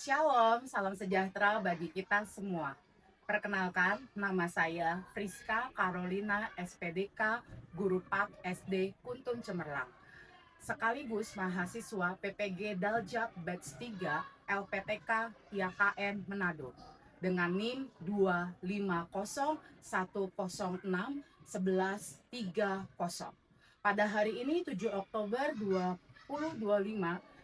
Shalom, salam sejahtera bagi kita semua. Perkenalkan, nama saya Friska Carolina SPDK, Guru Pak SD Kuntum Cemerlang. Sekaligus mahasiswa PPG Daljab Batch 3 LPTK IAKN Manado dengan NIM 25011061130. Pada hari ini 7 Oktober 2025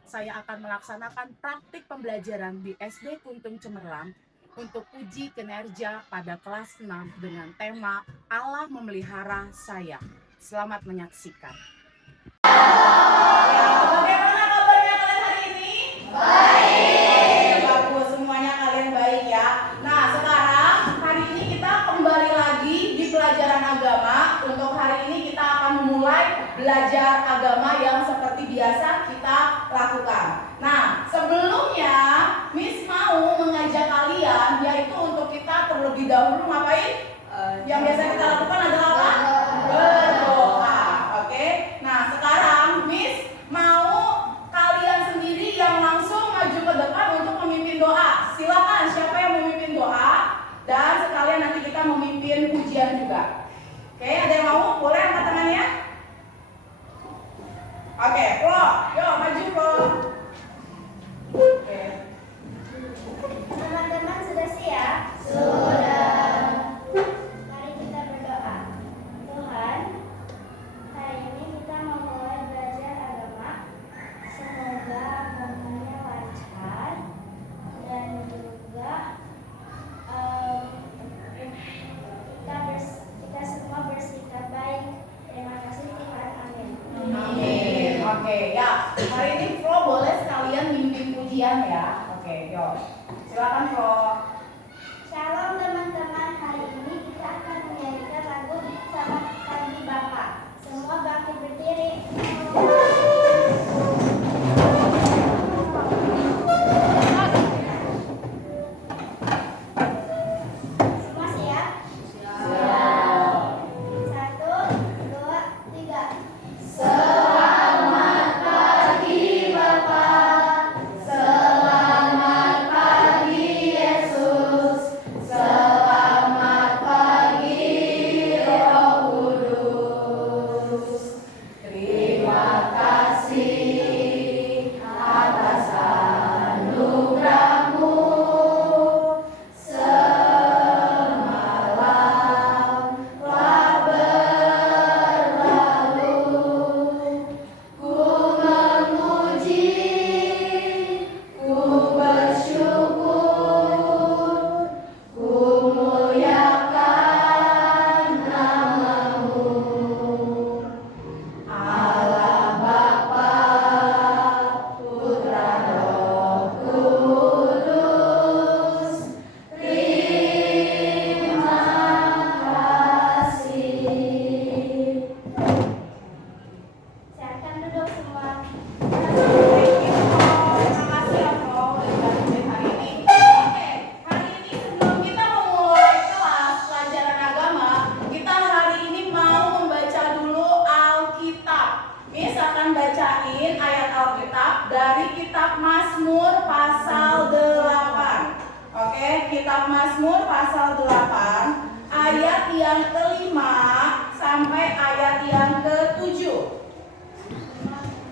saya akan melaksanakan praktik pembelajaran di SD Kuntum Cemerlang untuk uji kinerja pada kelas 6 dengan tema Allah Memelihara Saya. Selamat menyaksikan. Bagaimana kabarnya kalian hari ini? Baik. Bagus, semuanya kalian baik ya. Nah, sekarang hari ini kita kembali lagi di pelajaran agama. Untuk hari ini kita akan memulai belajar agama yang seperti biasa kita lakukan. Nah, sebelumnya Miss mau mengajak kalian yaitu untuk kita terlebih dahulu ngapain? Yang biasa kita lakukan adalah apa? Berdoa. Oke. Nah, sekarang Miss mau kalian sendiri yang langsung maju ke depan untuk memimpin doa. Silakan, siapa yang memimpin doa? Dan sekalian nanti kita memimpin pujian juga. Oke, ada yang mau? Boleh angkat tangannya? Oke, Flo, yuk maju Flo. Oke. Teman-teman sudah siap? Sudah. Mari kita berdoa. Tuhan, hari ini kita mau mulai belajar agama. Semoga agamanya lancar dan juga kita semua bersikap baik. Terima kasih Tuhan. Amin. Amin. Oke, ya. Hari ini Flo boleh sekalian mimpin pujian ya. Oke, yuk. Silakan Flo. Shalom teman-teman, hari ini kita akan menyanyikan lagu Selamat Pagi Bapak. Semua bangkit berdiri. Semua siap? Siap. 1, 2, 3. Selamat pagi Bapak. Selamat pagi Yesus. Selamat pagi Roh Kudus. Terima kasih atas anugerah-Mu. Semalam telah berlalu. Ku memuji, ku bersyukur, ku muliakan nama-Mu. Allah Bapa, Putra, Roh Kudus, terima kasih. Silakan duduk semua. Terima kasih ya Flo udah bantuin hari ini. Oke, hari ini sebelum kita memulai kelas pelajaran agama, kita hari ini mau membaca dulu Alkitab. Miss akan bacain ayat Alkitab dari kitab Mazmur pasal 8. Oke, kitab Mazmur pasal 8 ayat yang kelima sampai ayat yang ke-7.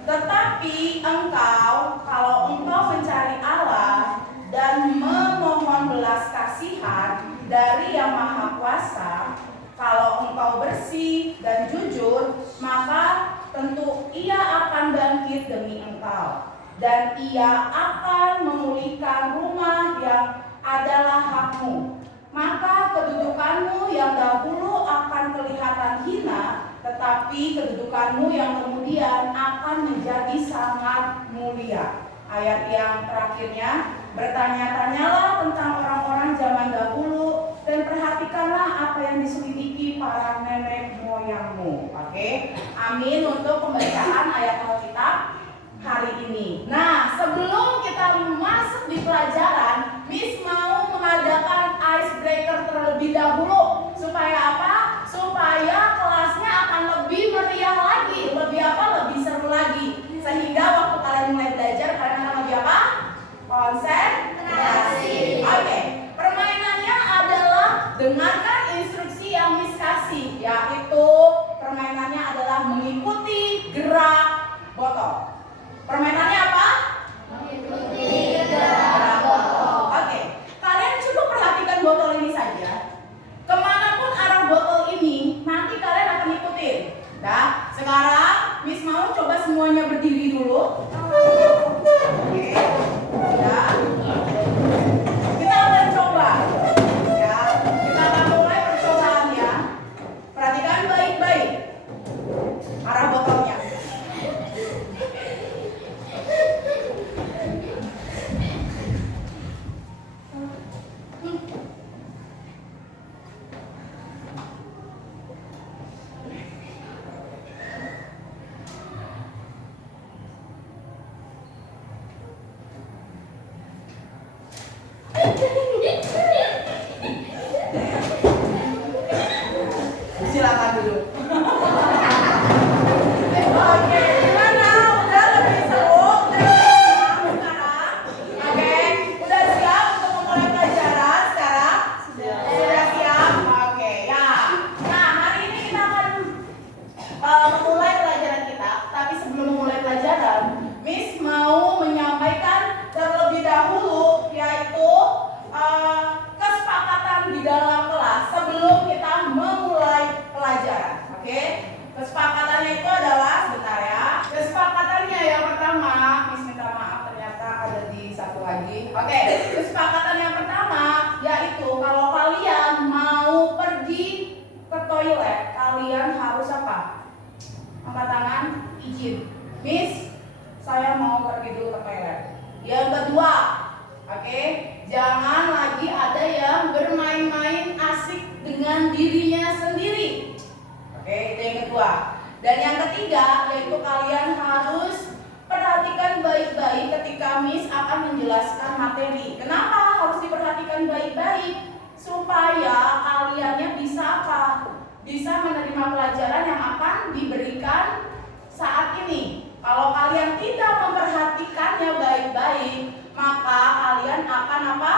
Tetapi kalau engkau mencari Allah dan memohon belas kasihan dari Yang Maha Kuasa, kalau engkau bersih dan jujur, maka tentu Ia akan bangkit demi engkau, dan Ia akan memulihkan rumah yang adalah hakmu. Maka kedudukanmu yang dahulu akan kelihatan hina, tetapi kedudukanmu yang kemudian akan menjadi sangat mulia. Ayat yang terakhirnya, bertanya-tanyalah tentang orang-orang zaman dahulu dan perhatikanlah apa yang diselidiki para nenek moyangmu. Oke, amin untuk pembacaan ayat Alkitab hari ini. Nah, sebelum kita masuk di pelajaran, Miss mau mengadakan icebreaker terlebih dahulu. Supaya apa? Supaya kelasnya akan lebih meriah lagi, lebih seru lagi. Sehingga waktu kalian mulai belajar, kalian akan lebih apa? Konsen lagi. Oke, kesepakatan yang pertama yaitu kalau kalian mau pergi ke toilet, kalian harus apa? Angkat tangan, izin. Miss, saya mau pergi dulu ke toilet. Yang kedua, oke, jangan lagi ada yang bermain-main asik dengan dirinya sendiri. Oke, itu yang kedua. Dan yang ketiga yaitu kalian harus perhatikan baik-baik ketika Miss akan menjelaskan materi. Kenapa harus diperhatikan baik-baik? Supaya kaliannya bisa apa? Bisa menerima pelajaran yang akan diberikan saat ini. Kalau kalian tidak memperhatikannya baik-baik, maka kalian akan apa?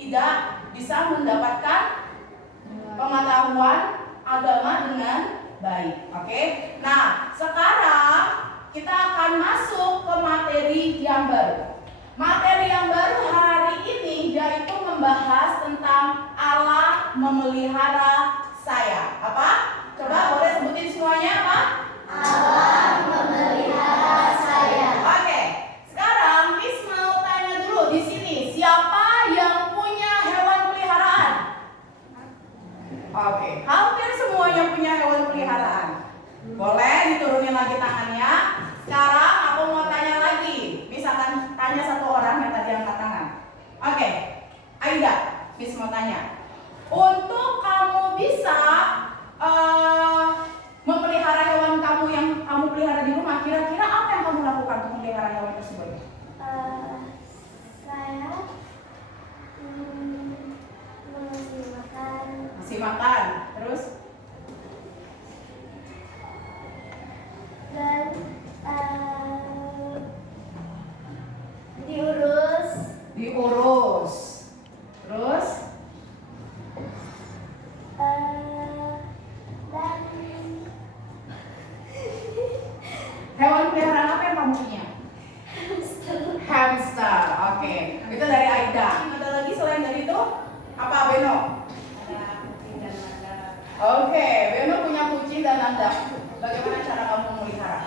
Tidak bisa mendapatkan pengetahuan agama dengan baik. Oke? Nah, sekarang kita akan masuk ke materi yang baru. Materi yang baru hari ini yaitu membahas tentang Allah memelihara saya. Apa? Coba boleh sebutin semuanya apa? Allah memelihara saya. Oke. Sekarang Miss mau tanya dulu di sini, siapa yang punya hewan peliharaan? Oke, hampir semuanya punya hewan peliharaan. Boleh diturunin lagi tangannya. Sekarang aku mau tanya lagi. Miss akan tanya satu orang yang tadi angkat tangan. Oke, Aida, Miss mau tanya. Untuk kamu bisa memelihara hewan kamu yang kamu pelihara di rumah, kira-kira apa yang kamu lakukan untuk memelihara hewan tersebut? Saya mengasih makan. Masih makan, terus? Dan diurus. Diurus. Terus? Dan Hewan peliharaan apa yang kamu punya? Hamster. Oke, itu dari Aida. Ada lagi selain dari itu? Apa, Beno? Oke, Beno punya kucing dan landak. Bagaimana cara kamu memelihara?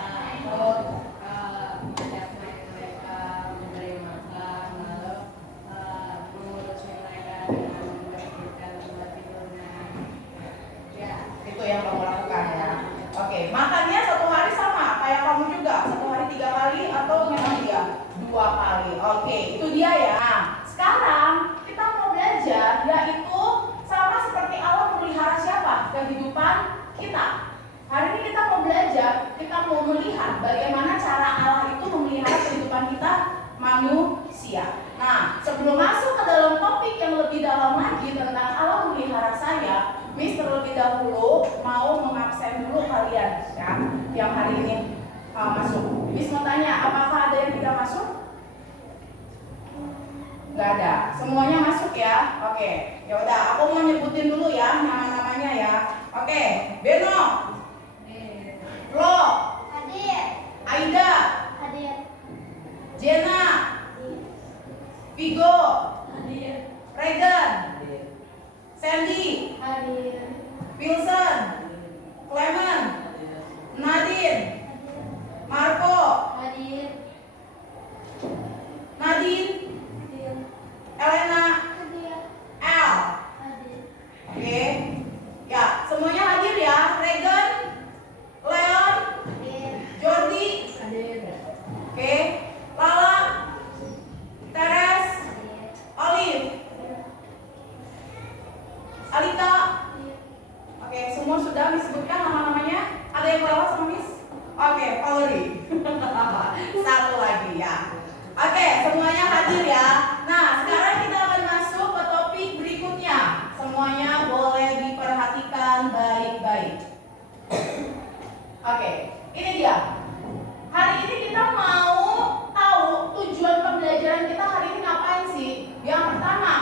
Itu yang kamu lakukan ya. Oke, makannya satu hari sama kayak kamu juga, satu hari 3 kali atau memang dia 2 kali. Oke, itu dia ya. Nah, sekarang kita mau belajar yaitu sama seperti Allah memelihara siapa? Kehidupan kita. Hari ini kita mau belajar, kita mau melihat bagaimana cara Allah itu memelihara kehidupan kita manusia. Nah, sebelum masuk ke dalam topik yang lebih dalam lagi tentang Allah memelihara saya, Miss terlebih dahulu mau mengabsen dulu kalian ya, yang hari ini masuk. Miss mau tanya, apakah ada yang tidak masuk? Nggak ada, semuanya masuk ya. Oke, ya udah, aku mau nyebutin dulu ya nama-namanya ya. Oke, Beno, Flo, hadir. Aida, Hadir. Jena, Vigo, Regan, Sandy, Hadir. Wilson, Clement, Nadine, Marco, Hadir. Nadine, Hadir. Elena, Hadir. L. Hadir. Oke, ya semuanya hadir ya. Regan, Leon, Hadir. Jordi, oke, Lala, Teres, Hadir. Olive, Alika. Oke, semua sudah disebutkan nama-namanya. Ada yang lewat sama Miss? Oke, Valerie. Satu lagi ya. Oke, semuanya hadir ya. Nah, sekarang kita akan masuk ke topik berikutnya. Semuanya boleh diperhatikan baik-baik. Oke, ini dia. Hari ini kita mau tahu tujuan pembelajaran kita hari ini ngapain sih? Yang pertama,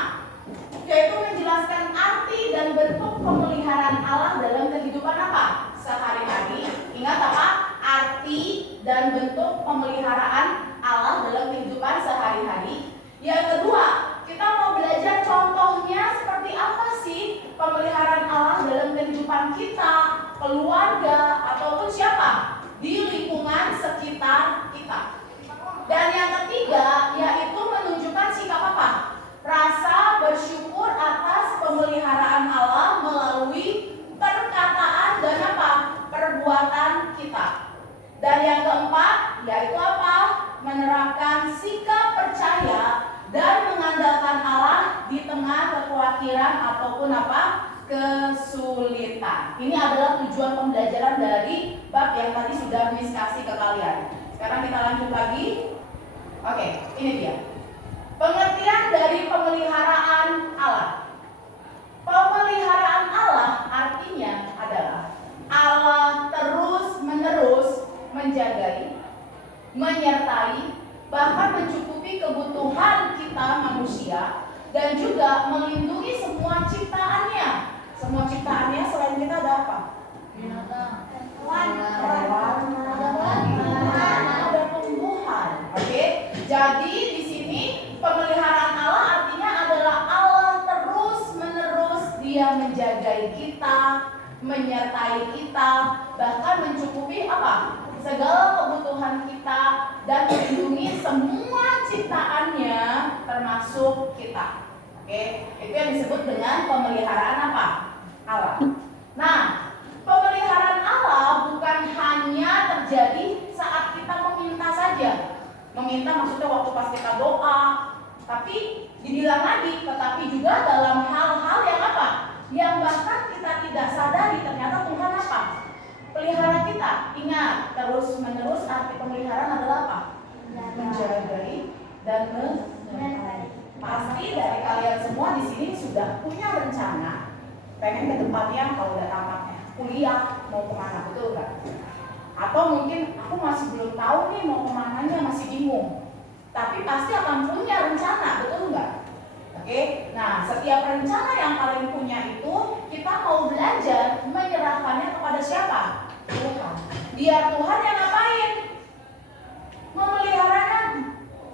yaitu menjelaskan arti dan bentuk pemeliharaan Allah dalam kehidupan apa? Sehari-hari. Ingat apa? Arti dan bentuk pemeliharaan Allah dalam kehidupan sehari-hari. Yang kekhawatiran ataupun apa? Kesulitan. Ini adalah tujuan pembelajaran dari bab yang tadi sudah Miss kasih ke kalian. Sekarang kita lanjut lagi. Oke, ini dia. Pengertian dari pemeliharaan Allah. Pemeliharaan Allah artinya adalah Allah terus-menerus menjagai, menyertai, bahkan mencukupi kebutuhan kita manusia dan juga melindungi semua ciptaannya. Semua ciptaannya selain kita ada apa? Binatang, hewan, ada tumbuhan. Oke, jadi di sini pemeliharaan Allah artinya adalah Allah terus-menerus Dia menjagai kita, menyertai kita, bahkan mencukupi apa? Segala kebutuhan kita dan melindungi semua ciptaannya termasuk kita. Oke, itu yang disebut dengan pemeliharaan apa? Allah. Nah, pemeliharaan Allah bukan hanya terjadi saat kita meminta saja. Meminta maksudnya waktu pas kita doa, tapi dibilang lagi, tetapi juga dalam hal-hal yang apa? Yang bahkan kita tidak sadari ternyata Tuhan apa? Pelihara kita. Ingat, terus-menerus arti pemeliharaan adalah apa? Menjagai dan menyertai. Pasti dari kalian semua di sini sudah punya rencana pengen ke depannya kalau udah tamatnya kuliah mau kemana, betul kan? Atau mungkin aku masih belum tahu nih mau kemananya, masih bingung. Tapi pasti akan punya rencana, betul nggak? Oke, nah setiap rencana yang kalian punya itu kita mau belajar menyerahkannya kepada siapa? Tuhan. Biar Tuhan yang ngapain? Memeliharanya,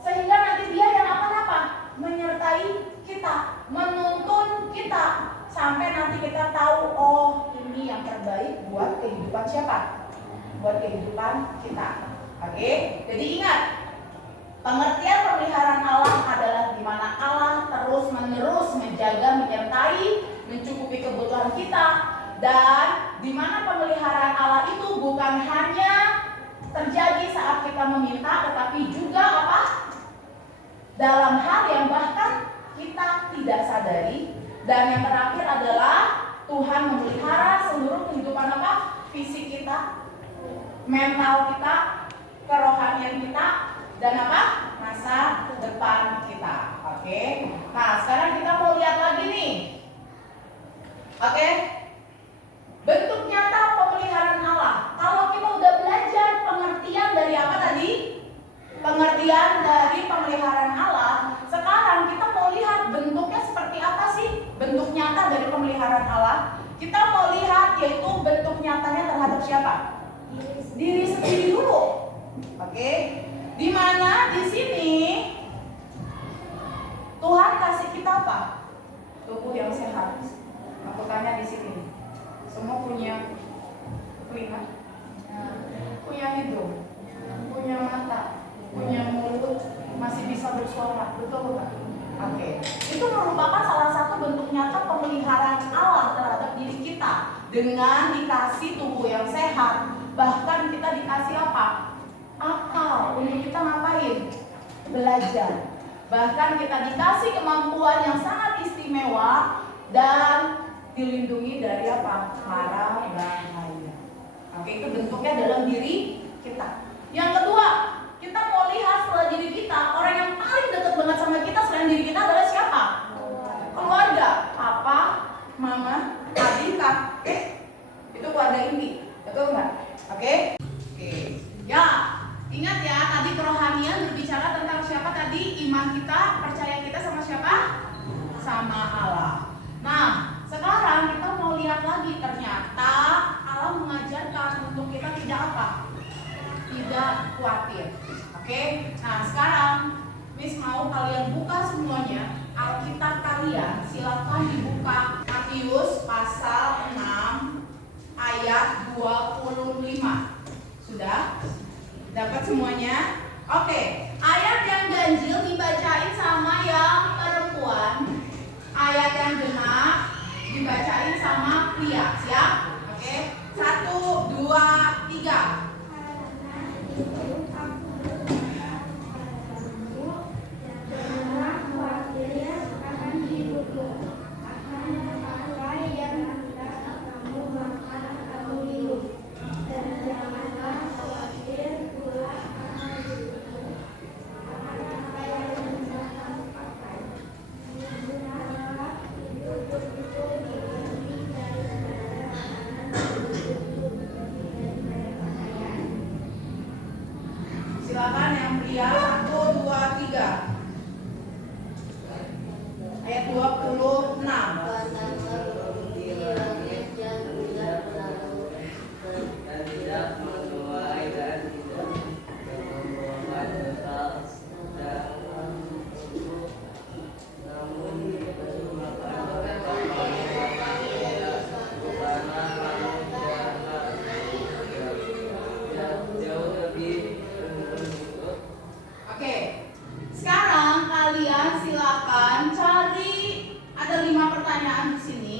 sehingga nanti Dia yang apa-apa menyertai kita, menuntun kita sampai nanti kita tahu, oh ini yang terbaik buat kehidupan siapa? Buat kehidupan kita. Oke, jadi ingat, pengertian pemeliharaan Allah adalah di mana Allah terus-menerus menjaga, menyertai, mencukupi kebutuhan kita, dan di mana pemeliharaan Allah itu bukan hanya terjadi saat kita meminta, tetapi juga apa? Dalam hal yang bahkan kita tidak sadari. Dan yang terakhir adalah Tuhan memelihara seluruh kehidupan apa? Fisik kita, mental kita, kerohanian kita, dan apa? Masa depan kita. Oke. Nah, sekarang kita mau lihat lagi nih. Oke. Bentuk nyata pemeliharaan Allah. Kalau kita udah belajar pengertian dari apa tadi? Pengertian dari pemeliharaan Allah. Sekarang kita mau lihat bentuknya seperti apa sih? Bentuk nyata dari pemeliharaan Allah. Kita mau lihat yaitu bentuk nyatanya terhadap siapa? Diri sendiri dulu. Oke. Di mana di sini Tuhan kasih kita apa? Tubuh yang sehat. Aku tanya di sini. Semua punya telinga, punya hidung, punya mata, punya mulut, masih bisa bersuara, betul bukan? Oke. Itu merupakan salah satu bentuk nyata pemeliharaan Allah terhadap diri kita dengan dikasih tubuh yang sehat. Bahkan kita dikasih apa? Akal untuk kita ngapain? Belajar. Bahkan kita dikasih kemampuan yang sangat istimewa dan dilindungi dari apa? Mara bahaya. Oke, itu bentuknya dalam diri kita. Yang kedua, kita mau lihat setelah diri kita, orang yang paling dekat banget sama kita selain diri kita adalah siapa? Keluarga. Papa, mama, adik, kakek. Itu keluarga inti. Betul nggak? Oke? Oke. Ya, ingat ya, tadi kerohanian berbicara tentang siapa tadi? Iman kita, percaya kita sama siapa? Sama Allah. Nah, sekarang kita mau lihat lagi, ternyata Allah mengajarkan untuk kita tidak apa? Tidak khawatir. Oke? Nah, sekarang Miss mau kalian buka semuanya Alkitab kalian, silakan dibuka Matius pasal 6 ayat 25. Sudah? Dapat semuanya? Oke, ayat yang ganjil dibacain sama yang perempuan. Ayat yang genap dibacain sama pria. Siap? Oke. 1, 2, 3. ayat 26. Oke, sekarang kalian silakan cari, ada 5 pertanyaan di sini.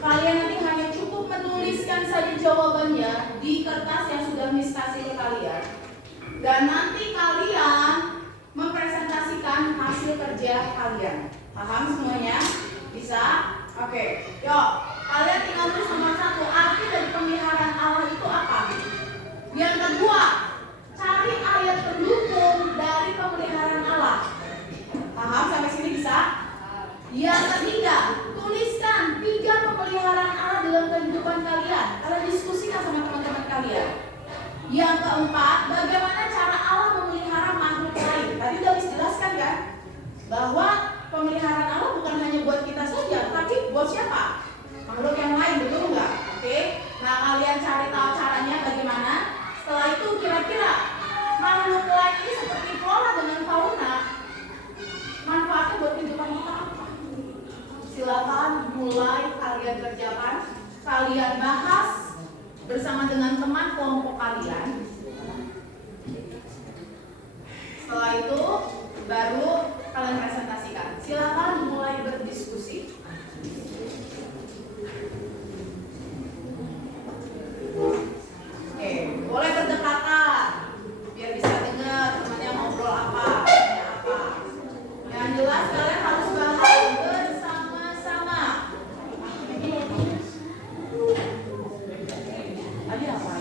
Kalian nanti hanya cukup menuliskan saja jawabannya di kertas yang sudah Miss kasih ke kalian. Dan nanti kalian mempresentasikan hasil kerja kalian. Paham semuanya? Bisa? Oke, yuk. Kalian tinggal tulis nomor 1. Arti dari pemeliharaan Allah itu apa? Yang kedua, cari ayat pendukung dari pemeliharaan Allah. Paham sampai sini bisa? Yang ketiga, tuliskan 3 pemeliharaan Allah dalam kehidupan kalian. Kalian diskusikan sama teman-teman kalian. Yang keempat, bagaimana cara Allah memelihara makhluk lain. Tadi udah dijelaskan kan? Bahwa pemeliharaan Allah bukan hanya buat kita saja, tapi buat siapa? Makhluk yang lain, betul nggak? Oke. Nah, kalian cari tahu caranya bagaimana. Setelah itu kira-kira makhluk lain ini seperti flora dengan fauna, manfaatnya buat kehidupan kita apa? Silakan mulai kalian kerjakan, kalian bahas bersama dengan teman kelompok kalian. Setelah itu baru kalian presentasikan. Silakan mulai berdiskusi. Oke, boleh berdekatan biar bisa dengar temannya ngobrol apa, tanya apa. Yang jelas kalian harus bahas bersama-sama. Tadi apa?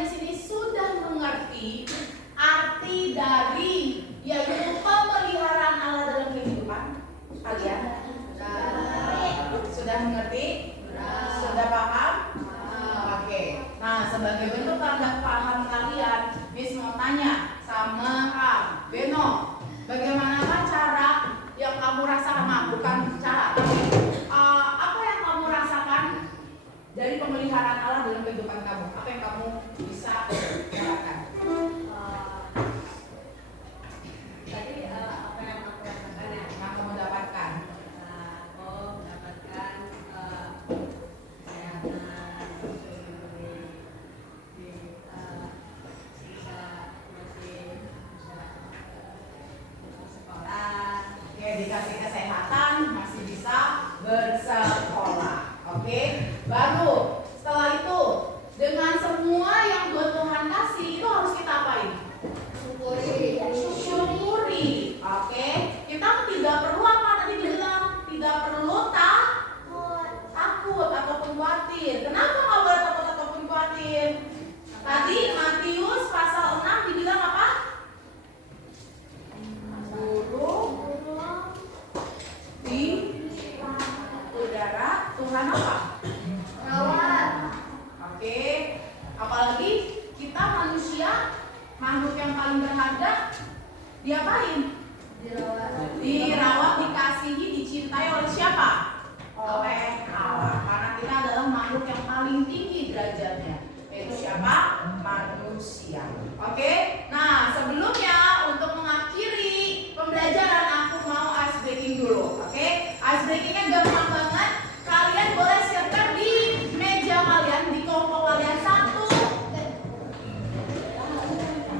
kalian di sini sudah mengerti arti dari yaitu pemeliharaan Allah dalam kehidupan kalian? Sudah mengerti? Sudah paham? Oke. Nah, sebagai bentuk tanda paham kalian, Miss mau tanya sama Kak Beno, bagaimanakah cara yang kamu rasakan? Nah, bukan cara, tapi apa yang kamu rasakan dari pemeliharaan Allah dalam kehidupan kamu? Apa yang kamu bisa dapatkan? Tadi apa yang aku rasakan ya? Yang kamu dapatkan? Aku mendapatkan kesehatan, bisa sekolah. Oke, dikasih kesehatan, masih bisa bersekolah. Oke, baru setelah itu dengan semua yang Tuhan kasih itu harus kita apain? Syukuri. Oke, kita tidak perlu apa tadi bilang? Tidak perlu takut ataupun khawatir. Kenapa nggak boleh takut ataupun khawatir? Tadi Matius pasal 6 dibilang apa? Guru di udara Tuhan apa? Rawat. Oke, apalagi kita manusia, makhluk yang paling berharga, diapain? Dirawat, dikasihi, dicintai oleh siapa? Oleh Allah. Karena kita adalah makhluk yang paling tinggi derajatnya, yaitu siapa? Manusia. Oke, nah sebelumnya untuk mengakhiri pembelajaran aku mau ice breaking dulu. Oke, ice breakingnya gampang banget. Kalian boleh siapkan di meja kalian, di kelompok kalian satu.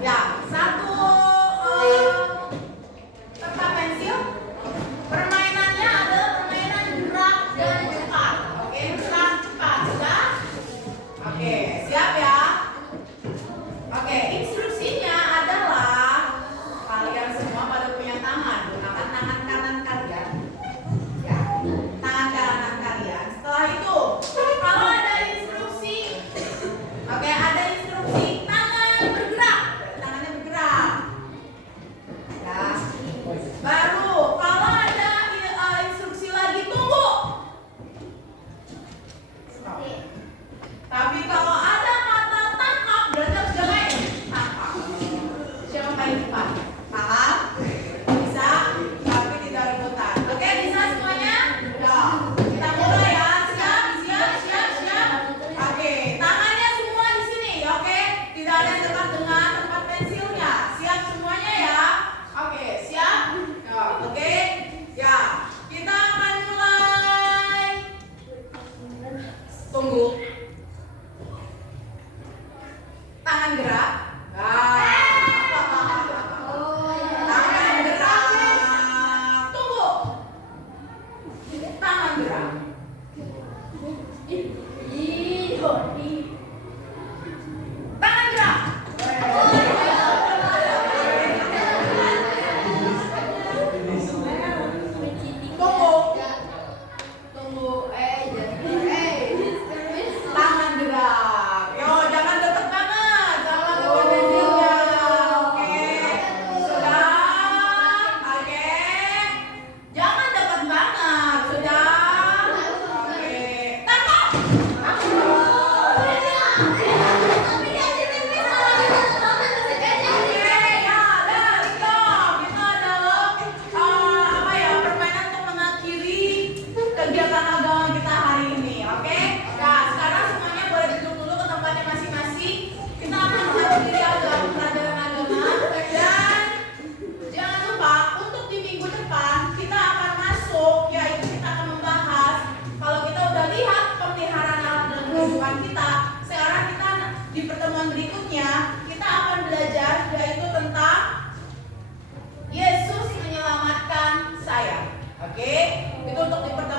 Ya, satu kertas pensil. Permainannya adalah permainan gerak dan cepat. Oke, gerak cepat. Sudah? Oke, siap ya? Oke, instruksinya adalah kalian semua pada punya tangan. Gunakan tangan kanan kalian. Ya, tangan kanan kalian. Setelah itu, kalau ada instruksi, oke, ada instruksi tangan bergerak, tangannya bergerak. Ya, baru kalau ada instruksi lagi tunggu. Stop. Tapi kalau ada kata tangkap berarti harus diapain? Tangkap. Siapa paling cepat? Paham? Bisa? Tapi tidak rebutan. Oke, bisa semuanya? Ya. Kita mulai ya. Siap, siap, siap, siap. Oke, tangannya semua di sini. Oke, tidak ada yang dekat dengan tempat pensilnya. Siap semuanya ya. Oke, siap? Ya, oke. Ya, kita akan mulai. Tunggu. Tangan gerak. Tangan gerak. Tunggu. Tangan gerak. Tangan gerak. Tunggu. Tangan gerak. Yo, jangan deket banget. Jangan deket pensilnya. Oke. Sudah. Oke. Jangan deket banget. Sudah. Oke. Tangkap. Oke, ya, dan stop. Itu adalah apa ya, permainan untuk mengakhiri kegiatan agama kita hari ini. Oke? Nah, sekarang semuanya boleh duduk dulu ke tempatnya masing-masing. Kita akan mengakhiri pelajaran agama dan jangan lupa untuk di minggu depan kita akan masuk, yaitu kita akan membahas kalau kita udah lihat pemeliharaan Allah dalam kehidupan kita. Sekarang kita di pertemuan berikutnya kita akan belajar yaitu tentang Yesus menyelamatkan saya. Oke? Itu untuk di pertemuan